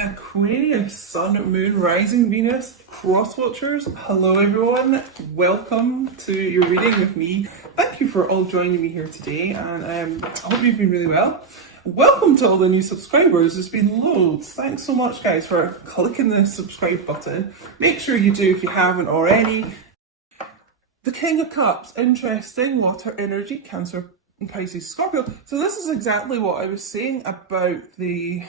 Aquarius, Sun, Moon, Rising, Venus, Cross Watchers. Hello everyone, welcome to your reading with me. Thank you for all joining me here today, and I hope you've been really well. Welcome to all the new subscribers, there's been loads. Thanks so much guys for clicking the subscribe button. Make sure you do if you haven't already. The King of Cups, interesting, water energy, Cancer, and Pisces, Scorpio. So this is exactly what I was saying about the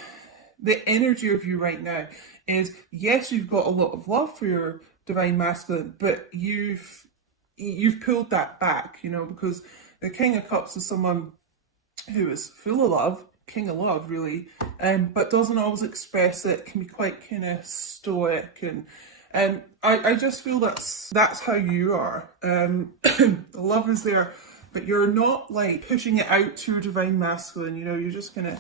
energy of you right now. Is yes, you've got a lot of love for your divine masculine, but you've pulled that back, you know, because the King of Cups is someone who is full of love, king of love really, but doesn't always express it, can be quite kind of stoic, and I just feel that's how you are. The love is there, but you're not like pushing it out to your divine masculine, you know, you're just kind of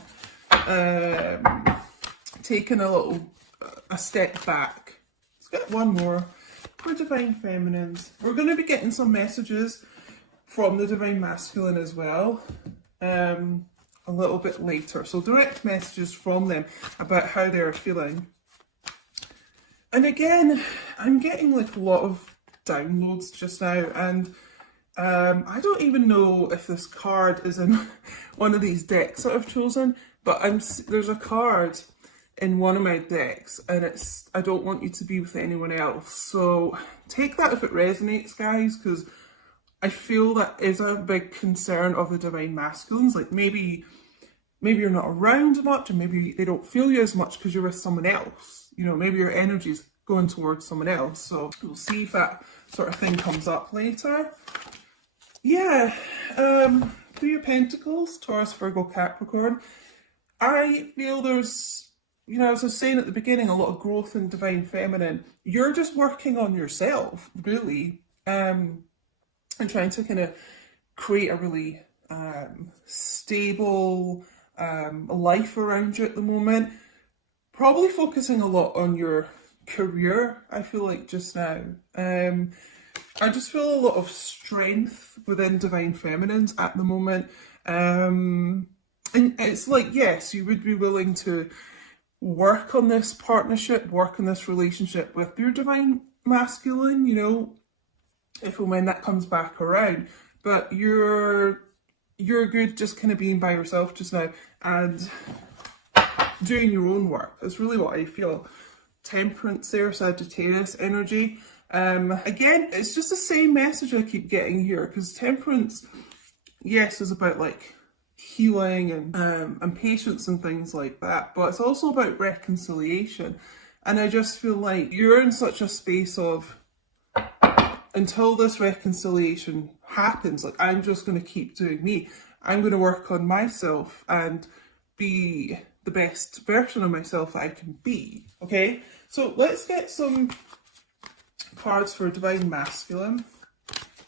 taking a step back. Let's get one more for divine feminines. We're going to be getting some messages from the divine masculine as well a little bit later, so direct messages from them about how they're feeling. And again, I'm getting like a lot of downloads just now, and I don't even know if this card is in one of these decks that I've chosen, but there's a card in one of my decks, and it's I don't want you to be with anyone else. So take that if it resonates, guys, because I feel that is a big concern of the divine masculines. Like maybe you're not around much, or maybe they don't feel you as much because you're with someone else. You know, maybe your energy's going towards someone else. So we'll see if that sort of thing comes up later. Yeah, Three of Pentacles, Taurus, Virgo, Capricorn. I feel there's, you know, as I was saying at the beginning, a lot of growth in divine feminine. You're just working on yourself, really, and trying to kind of create a really stable life around you at the moment. Probably focusing a lot on your career, I feel like, just now. I just feel a lot of strength within divine feminines at the moment. And it's like, yes, you would be willing to work on this partnership, work on this relationship with your divine masculine, you know, if and when that comes back around. But you're good just kind of being by yourself just now and doing your own work. That's really what I feel. Temperance there, Sagittarius energy. Again, it's just the same message I keep getting here, because temperance, yes, is about like healing and patience and things like that, but it's also about reconciliation. And I just feel like you're in such a space of, until this reconciliation happens, like, I'm just going to keep doing me. I'm going to work on myself and be the best version of myself that I can be. Okay, so let's get some cards for divine masculine.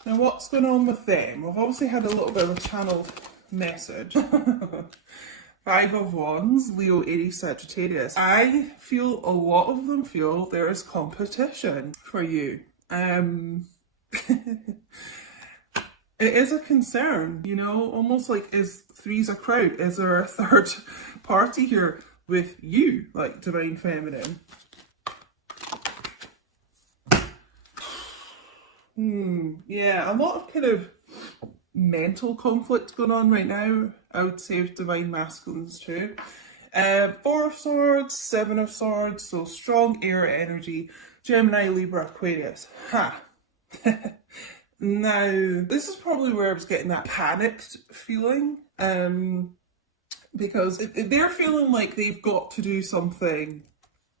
Now, what's going on with them? We've obviously had a little bit of a channeled message. Five of Wands, Leo, Aries, Sagittarius. I feel a lot of them feel there is competition for you. It is a concern, you know, almost like, is three's a crowd? Is there a third party here with you, like divine feminine? Yeah, a lot of kind of mental conflict going on right now, I would say, with divine masculines too. Four of Swords, Seven of Swords, so strong air energy, Gemini, Libra, Aquarius. Ha! Now, this is probably where I was getting that panicked feeling, because they're feeling like they've got to do something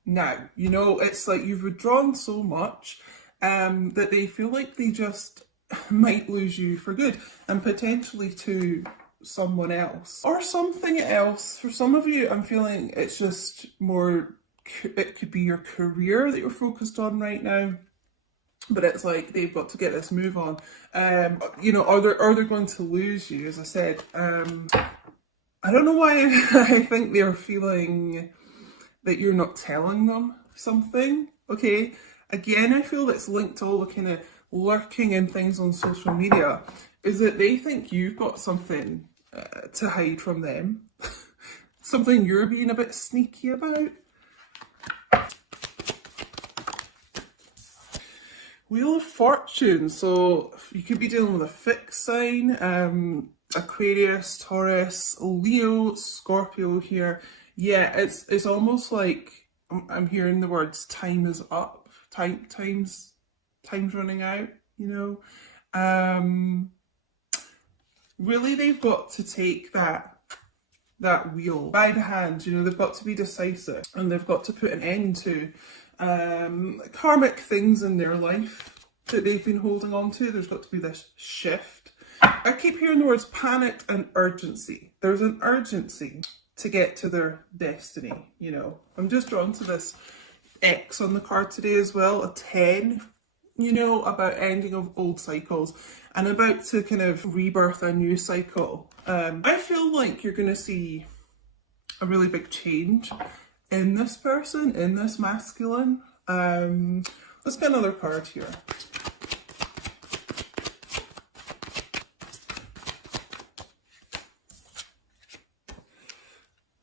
now. You know, it's like you've withdrawn so much that they feel like they just might lose you for good, and potentially to someone else or something else. For some of you, I'm feeling it's just more, it could be your career that you're focused on right now, but it's like they've got to get this move on. You know, are they going to lose you? As I said, I don't know why I think they're feeling that you're not telling them something. Okay, again, I feel that's linked to all the kind of lurking in things on social media, is that they think you've got something to hide from them, something you're being a bit sneaky about. Wheel of Fortune. So you could be dealing with a fixed sign, Aquarius, Taurus, Leo, Scorpio here. Yeah, it's almost like I'm hearing the words time is up, time's running out, you know. Really they've got to take that wheel by the hand, you know, they've got to be decisive and they've got to put an end to karmic things in their life that they've been holding on to. There's got to be this shift. I keep hearing the words panic and urgency. There's an urgency to get to their destiny, you know. I'm just drawn to this X on the card today as well, a 10, you know, about ending of old cycles and about to kind of rebirth a new cycle. I feel like you're going to see a really big change in this person, in this masculine. Let's get another card here.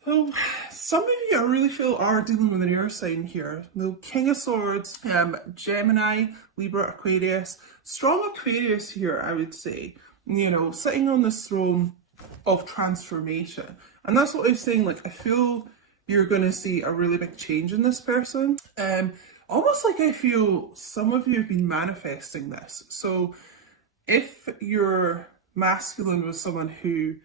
So some of you I really feel are dealing with an air sign here. The King of Swords, Gemini, Libra, Aquarius. Strong Aquarius here, I would say. You know, sitting on this throne of transformation. And that's what I was saying, like, I feel you're going to see a really big change in this person. Almost like I feel some of you have been manifesting this. So if your masculine was someone who,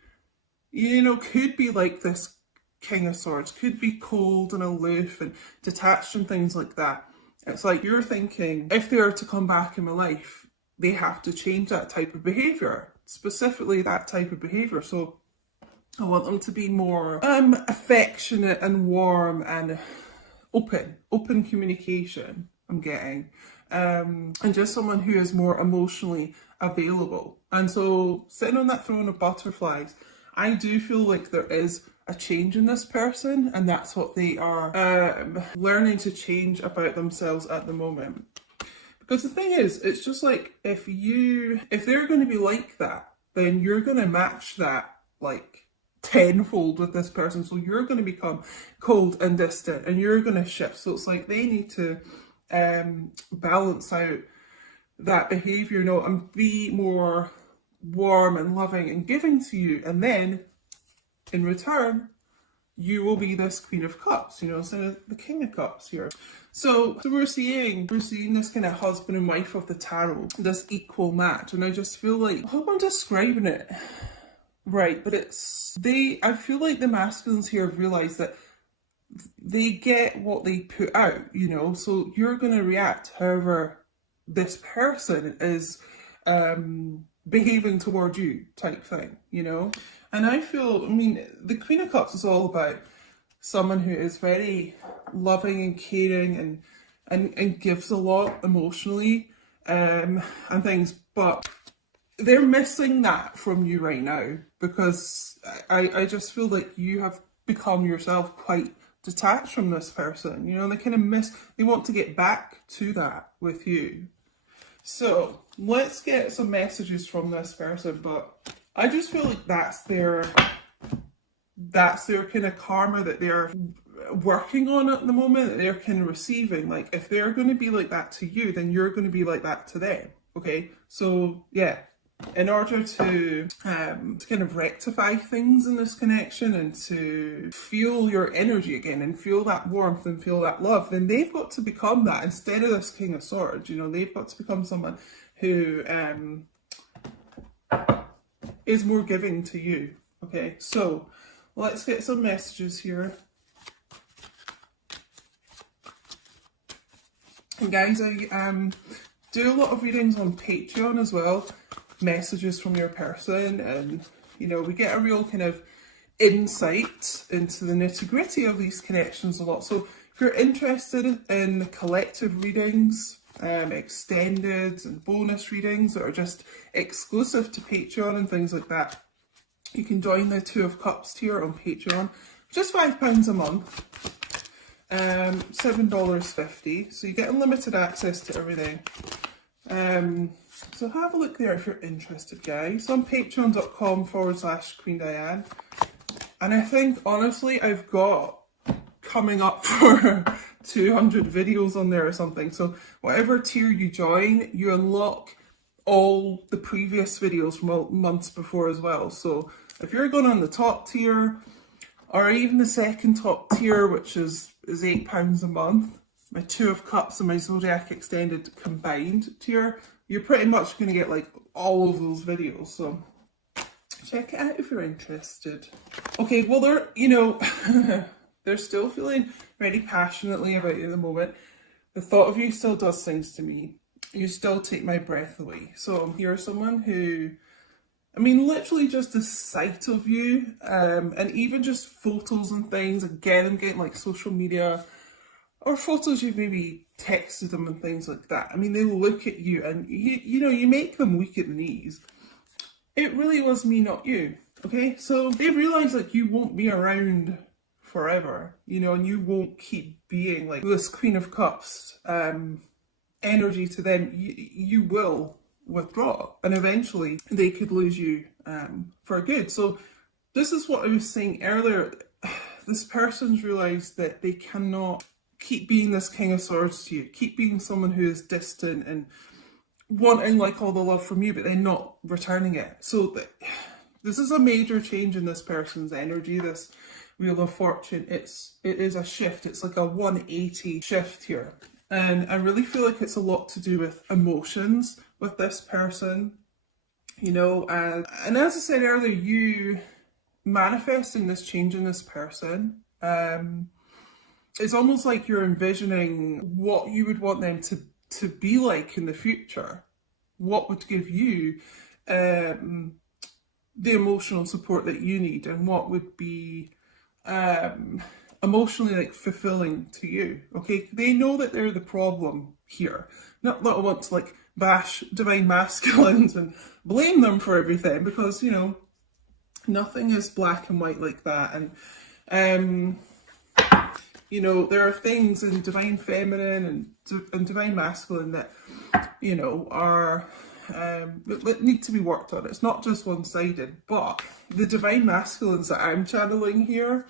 you know, could be like this King of Swords, could be cold and aloof and detached and things like that. It's like you're thinking, if they are to come back in my life, they have to change that type of behaviour, specifically that type of behaviour. So I want them to be more affectionate and warm and open communication, I'm getting. And just someone who is more emotionally available. And so sitting on that throne of butterflies, I do feel like there is a change in this person, and that's what they are learning to change about themselves at the moment. Because the thing is, it's just like if they're going to be like that, then you're going to match that like tenfold with this person. So you're going to become cold and distant, and you're going to shift. So it's like they need to balance out that behaviour, you know, and be more warm and loving and giving to you, and then in return you will be this Queen of Cups, you know, instead of the King of Cups here. So we're seeing this kind of husband and wife of the tarot, this equal match, and I just feel like, I hope I'm describing it right, but I feel like the masculines here have realised that they get what they put out, you know, so you're going to react however this person is behaving toward you type thing, you know. And I feel, I mean, the Queen of Cups is all about someone who is very loving and caring and gives a lot emotionally and things, but they're missing that from you right now, because I just feel like you have become yourself quite detached from this person, you know. They want to get back to that with you. So let's get some messages from this person, but I just feel like that's their kind of karma that they're working on at the moment, that they're kind of receiving. Like, if they're going to be like that to you, then you're going to be like that to them. Okay, so yeah, in order to kind of rectify things in this connection and to feel your energy again and feel that warmth and feel that love, then they've got to become that instead of this King of Swords. You know, they've got to become someone who is more giving to you. Okay, so let's get some messages here. And guys, I do a lot of readings on Patreon as well, messages from your person, and you know, we get a real kind of insight into the nitty-gritty of these connections a lot. So if you're interested in the collective readings, extended and bonus readings that are just exclusive to Patreon and things like that, you can join the Two of Cups tier on Patreon, just £5 a month, $7.50, so you get unlimited access to everything. So have a look there if you're interested, guys, on patreon.com/Queen Diane. And I think honestly I've got coming up for 200 videos on there or something. So whatever tier you join, you unlock all the previous videos from months before as well. So if you're going on the top tier, or even the second top tier, which is £8 a month, my Two of Cups and my Zodiac Extended combined tier, you're pretty much going to get like all of those videos. So check it out if you're interested. Okay, well they're, you know, they're still feeling very passionately about you at the moment. The thought of you still does things to me. You still take my breath away. So you're someone who, I mean, literally just the sight of you, and even just photos and things, again, I'm getting like social media, or photos you've maybe texted them and things like that. I mean, they look at you and you know, you make them weak at the knees. It really was me, not you, okay? So they realise like you won't be around forever, you know, and you won't keep being like this Queen of Cups energy to them. You will withdraw, and eventually they could lose you for good. So this is what I was saying earlier. This person's realised that they cannot keep being this King of Swords to you, keep being someone who is distant and wanting like all the love from you, but then not returning it. So this is a major change in this person's energy, this Wheel of Fortune. It is a shift. It's like a 180 shift here. And I really feel like it's a lot to do with emotions with this person, you know, and as I said earlier, you manifesting this change in this person, it's almost like you're envisioning what you would want them to be like in the future, what would give you the emotional support that you need, and what would be emotionally like fulfilling to you. Okay, they know that they're the problem here. Not that I want to like bash divine masculines and blame them for everything, because you know nothing is black and white like that. And you know, there are things in divine feminine and divine masculine that, you know, are that need to be worked on. It's not just one-sided. But the divine masculines that I'm channeling here,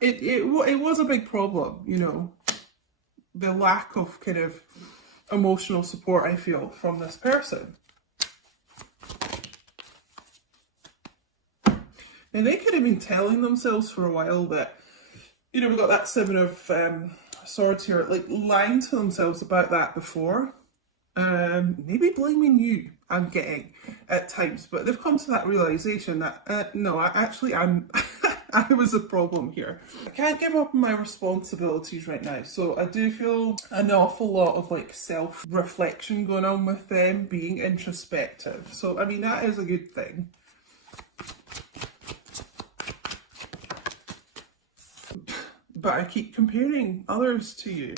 it was a big problem, you know, the lack of kind of emotional support I feel from this person. And they could have been telling themselves for a while that, you know, we've got that Seven of Swords here, like lying to themselves about that before. Maybe blaming you, I'm getting at times, but they've come to that realisation that, no, I'm I was a problem here. I can't give up on my responsibilities right now, so I do feel an awful lot of like self-reflection going on with them, being introspective. So, I mean, that is a good thing. But I keep comparing others to you.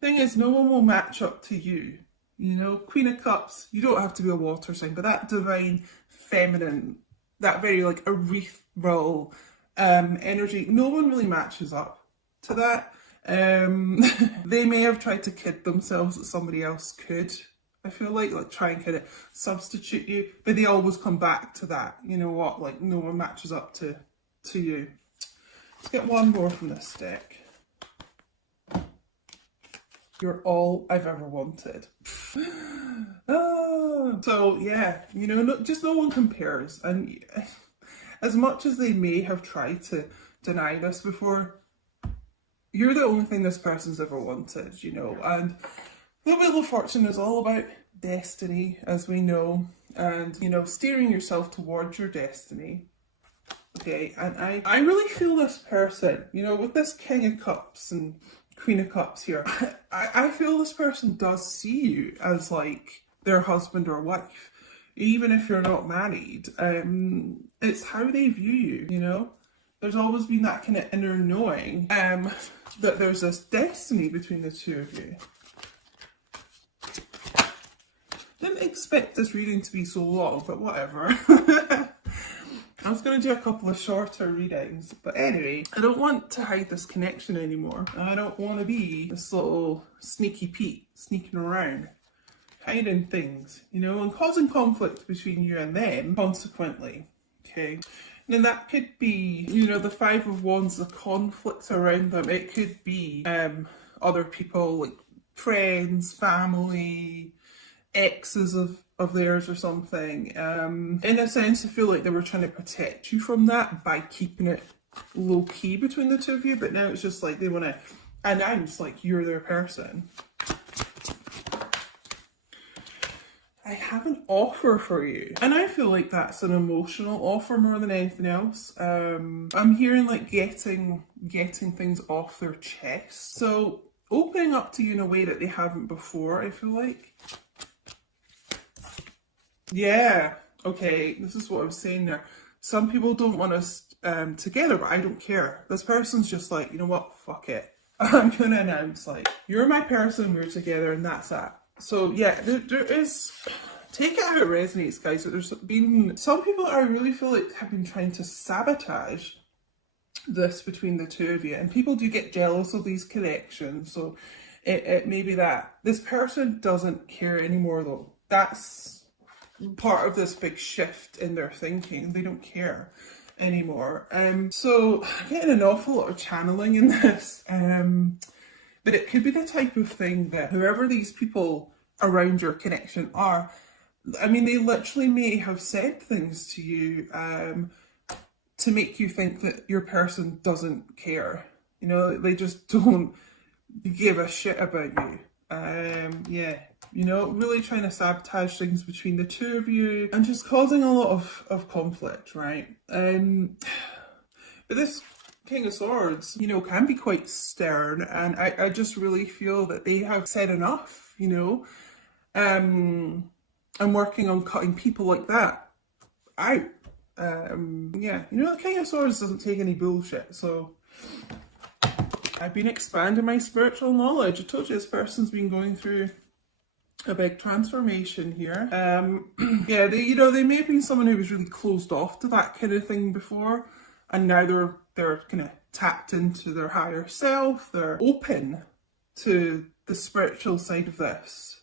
Thing is, no one will match up to you. You know, Queen of Cups, you don't have to be a water sign, but that divine feminine, that very like ethereal energy, no one really matches up to that. They may have tried to kid themselves that somebody else could, I feel like try and kind of substitute you, but they always come back to that. You know what, like no one matches up to you. Let's get one more from this deck. You're all I've ever wanted. So yeah, you know, just no one compares. And as much as they may have tried to deny this before, you're the only thing this person's ever wanted, you know. And the Wheel of Fortune is all about destiny, as we know, and, you know, steering yourself towards your destiny. Okay, and I really feel this person, you know, with this King of Cups and Queen of Cups here, I feel this person does see you as like their husband or wife, even if you're not married. It's how they view you, you know. There's always been that kind of inner knowing that there's this destiny between the two of you. Didn't expect this reading to be so long, but whatever. I was going to do a couple of shorter readings, but anyway, I don't want to hide this connection anymore. I don't want to be this little sneaky Pete sneaking around, hiding things, you know, and causing conflict between you and them, consequently, okay? And that could be, you know, the Five of Wands, the conflict around them. It could be other people, like friends, family, exes of theirs or something. In a sense, I feel like they were trying to protect you from that by keeping it low key between the two of you, but now it's just like they want to announce like you're their person. I have an offer for you. And I feel like that's an emotional offer more than anything else. I'm hearing like getting things off their chest. So opening up to you in a way that they haven't before, I feel like. Yeah, okay, this is what I was saying there. Some people don't want us together, but I don't care. This person's just like, you know what, fuck it. I'm gonna announce like, you're my person, we're together, and that's that. So yeah, there is, take it how it resonates, guys. There's been some people I really feel like have been trying to sabotage this between the two of you, and people do get jealous of these connections. So it may be that this person doesn't care anymore, though. That's part of this big shift in their thinking. They don't care anymore. So I'm getting an awful lot of channeling in this. But it could be the type of thing that whoever these people around your connection are, I mean, they literally may have said things to you to make you think that your person doesn't care. You know, they just don't give a shit about you. Yeah, you know, really trying to sabotage things between the two of you and just causing a lot of conflict, right? But this King of Swords, you know, can be quite stern, and I just really feel that they have said enough, you know. I'm working on cutting people like that out. Yeah, you know, the King of Swords doesn't take any bullshit, so I've been expanding my spiritual knowledge. I told you this person's been going through a big transformation here. Yeah, they may have been someone who was really closed off to that kind of thing before, and now they're kind of tapped into their higher self. They're open to the spiritual side of this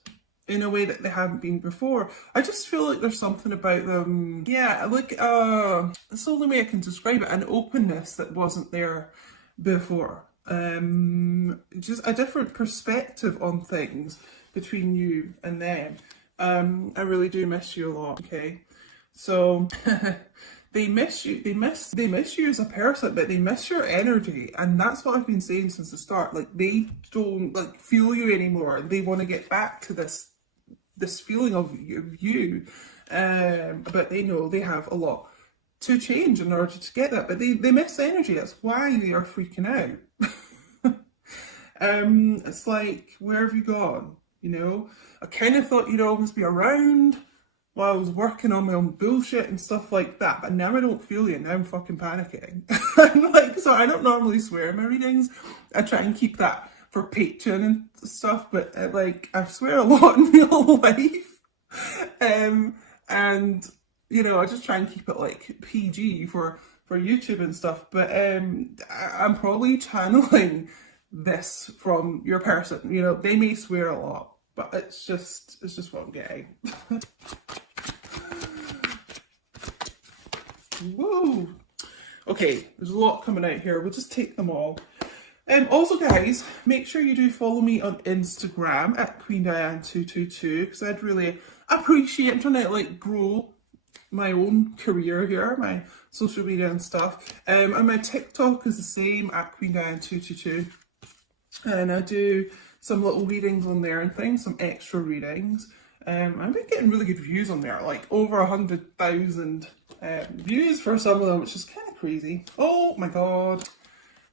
in a way that they haven't been before. I just feel like there's something about them, yeah, like it's the only way I can describe it, an openness that wasn't there before. Just a different perspective on things between you and them. I really do miss you a lot, okay? So they miss you, they miss you as a person, but they miss your energy, and that's what I've been saying since the start. Like, they don't like feel you anymore. They want to get back to this feeling of you, but they know they have a lot to change in order to get that, but they miss energy. That's why they are freaking out. It's like, where have you gone? You know, I kind of thought you'd always be around while I was working on my own bullshit and stuff like that, but now I don't feel you. Now I'm fucking panicking. I'm like, so I don't normally swear in my readings. I try and keep that for Patreon and stuff, but like, I swear a lot in real life. And you know, I just try and keep it like PG for YouTube and stuff, but I'm probably channeling this from your person. You know, they may swear a lot, but it's just what I'm getting. Whoa. Okay, there's a lot coming out here. We'll just take them all. Also, guys, make sure you do follow me on Instagram at QueenDiane222, because I'd really appreciate, I'm trying to like grow my own career here, my social media and stuff. And my TikTok is the same, at QueenDiane222. And I do some little readings on there and things, some extra readings. I've been getting really good views on there, like over 100,000 views for some of them, which is kind of crazy. Oh my god.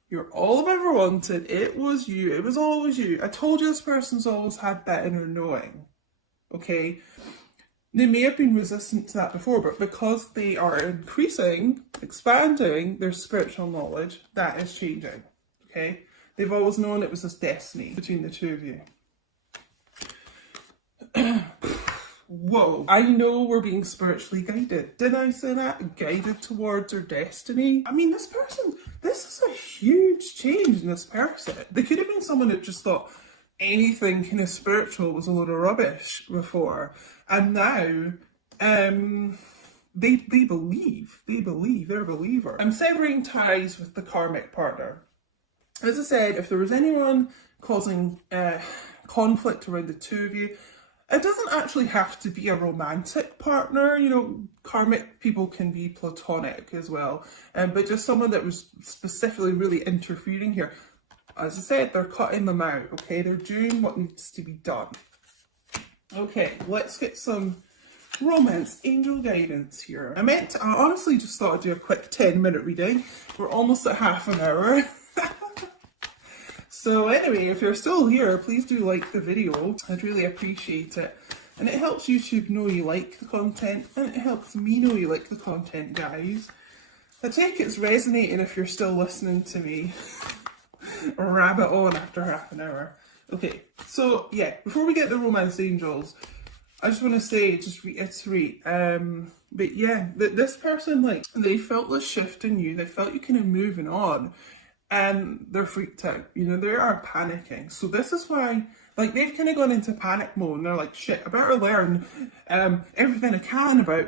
You're all I've ever wanted. It was you. It was always you. I told you this person's always had that inner knowing. Okay? They may have been resistant to that before, but because they are increasing, expanding their spiritual knowledge, that is changing. Okay? They've always known it was this destiny between the two of you. Whoa. I know we're being spiritually guided. Did I say that? Guided towards our destiny? I mean, this person, this is a huge change in this person. They could have been someone that just thought anything kind of spiritual was a load of rubbish before. And now, they believe. They're a believer. I'm severing ties with the karmic partner. As I said, if there was anyone causing conflict around the two of you. It doesn't actually have to be a romantic partner, you know, karmic people can be platonic as well, but just someone that was specifically really interfering here. As I said, they're cutting them out, okay? They're doing what needs to be done. Okay, let's get some romance angel guidance here. I honestly just thought I'd do a quick 10-minute reading. We're almost at half an hour. So anyway, if you're still here, please do like the video. I'd really appreciate it. And it helps YouTube know you like the content, and it helps me know you like the content, guys. I take it's resonating if you're still listening to me rabbit on after half an hour. Okay, so yeah, before we get the romance angels, I just want to say, just reiterate, but yeah, this person, like, they felt this shift in you, they felt you kind of moving on, and they're freaked out, you know, they are panicking. So this is why, like, they've kind of gone into panic mode, and they're like, shit, I better learn everything I can about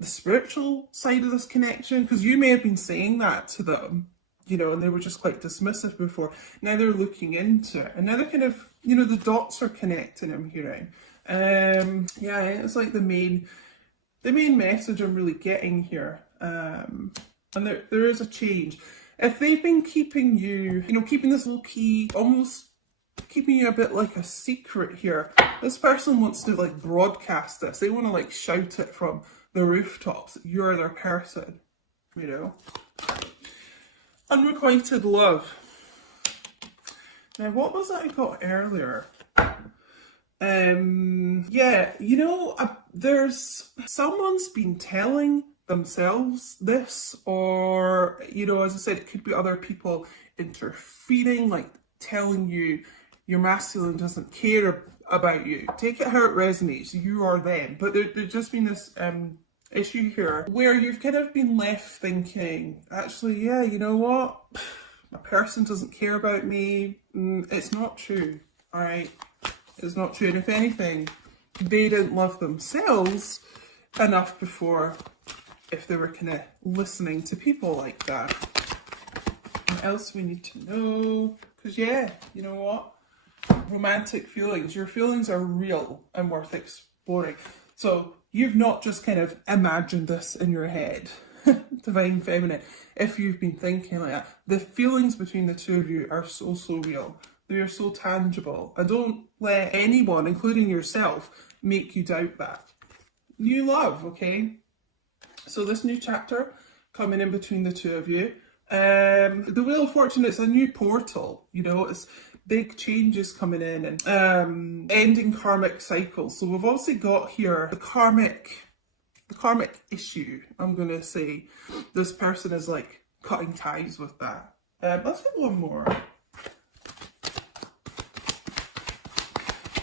the spiritual side of this connection, because you may have been saying that to them, you know, and they were just quite dismissive before. Now they're looking into it, and now they're kind of, you know, the dots are connecting, I'm hearing. Yeah, it's like the main message I'm really getting here. And there is a change. If they've been keeping you, you know, keeping this low key, almost keeping you a bit like a secret here, this person wants to like broadcast this. They want to like shout it from the rooftops. You're their person, you know. Unrequited love. Now, what was that I got earlier? Yeah, you know, there's someone's been telling themselves this, or, you know, as I said, it could be other people interfering, like telling you your masculine doesn't care about you. Take it how it resonates. You are them. But there's just been this issue here where you've kind of been left thinking, actually, yeah, you know what? My person doesn't care about me. It's not true, all right? It's not true. And if anything, they didn't love themselves enough before, if they were kind of listening to people like that. What else we need to know? Because yeah, you know what? Romantic feelings. Your feelings are real and worth exploring. So you've not just kind of imagined this in your head. Divine Feminine. If you've been thinking like that, the feelings between the two of you are so real. They are so tangible. And don't let anyone, including yourself, make you doubt that. New love, okay? So this new chapter coming in between the two of you. The Wheel of Fortune, it's a new portal, you know, it's big changes coming in and ending karmic cycles. So we've also got here the karmic issue, I'm going to say. This person is like cutting ties with that. Let's get one more.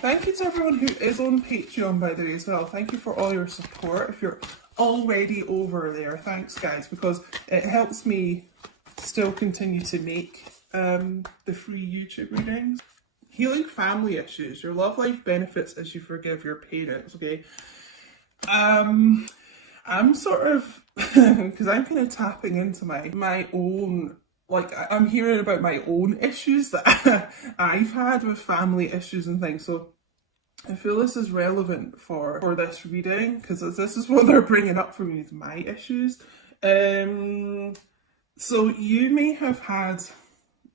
Thank you to everyone who is on Patreon, by the way, as well. Thank you for all your support. If you're already over there, thanks, guys, because it helps me still continue to make the free YouTube readings. Healing family issues. Your love life benefits as you forgive your parents, okay? I'm sort of, because I'm kind of tapping into my own, like, I'm hearing about my own issues that I've had with family issues and things. So I feel this is relevant for this reading, because this is what they're bringing up for me, is my issues. So you may have had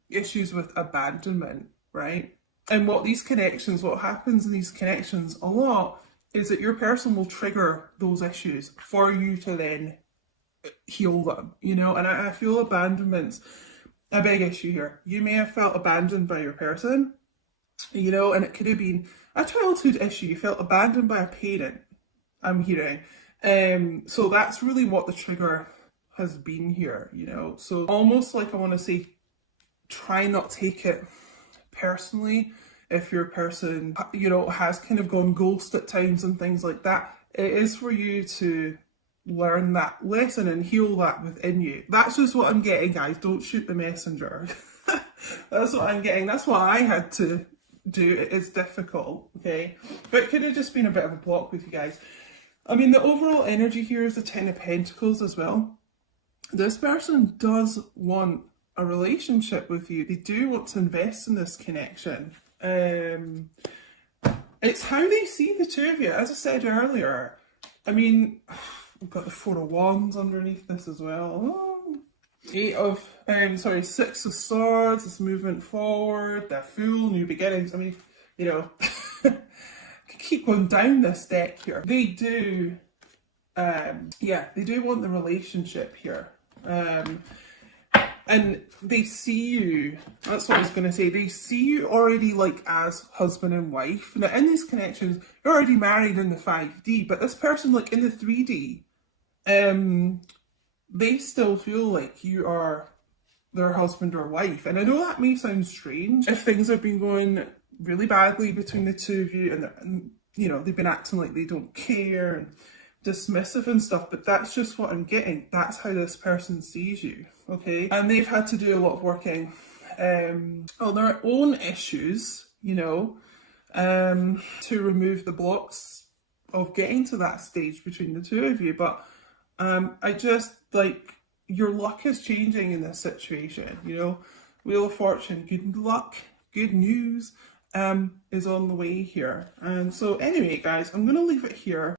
issues with abandonment, right? And what happens in these connections a lot is that your person will trigger those issues for you to then heal them, you know? And I feel abandonment's a big issue here. You may have felt abandoned by your person, you know, and it could have been a childhood issue. You felt abandoned by a parent, I'm hearing. So that's really what the trigger has been here, you know? So almost like, I want to say, try not take it personally if your person, you know, has kind of gone ghost at times and things like that. It is for you to learn that lesson and heal that within you. That's just what I'm getting, guys. Don't shoot the messenger. That's what I'm getting. That's what I had to do. It is difficult, okay? But it could have just been a bit of a block with you guys. I mean, the overall energy here is the Ten of Pentacles as well. This person does want a relationship with you. They do want to invest in this connection. It's how they see the two of you. As I said earlier, I mean, we've got the Four of Wands underneath this as well. Oh. Six of Swords, this movement forward, the Fool, new beginnings. I mean, you know, keep going down this deck here. They do, they do want the relationship here. And they see you, that's what I was going to say, they see you already like as husband and wife. Now in these connections, you're already married in the 5D, but this person like in the 3D, they still feel like you are their husband or wife. And I know that may sound strange if things have been going really badly between the two of you and you know, they've been acting like they don't care and dismissive and stuff, but that's just what I'm getting. That's how this person sees you, okay? And they've had to do a lot of working on their own issues, you know, to remove the blocks of getting to that stage between the two of you. But I just, like, your luck is changing in this situation, you know? Wheel of Fortune, good luck, good news is on the way here. And so anyway, guys, I'm going to leave it here.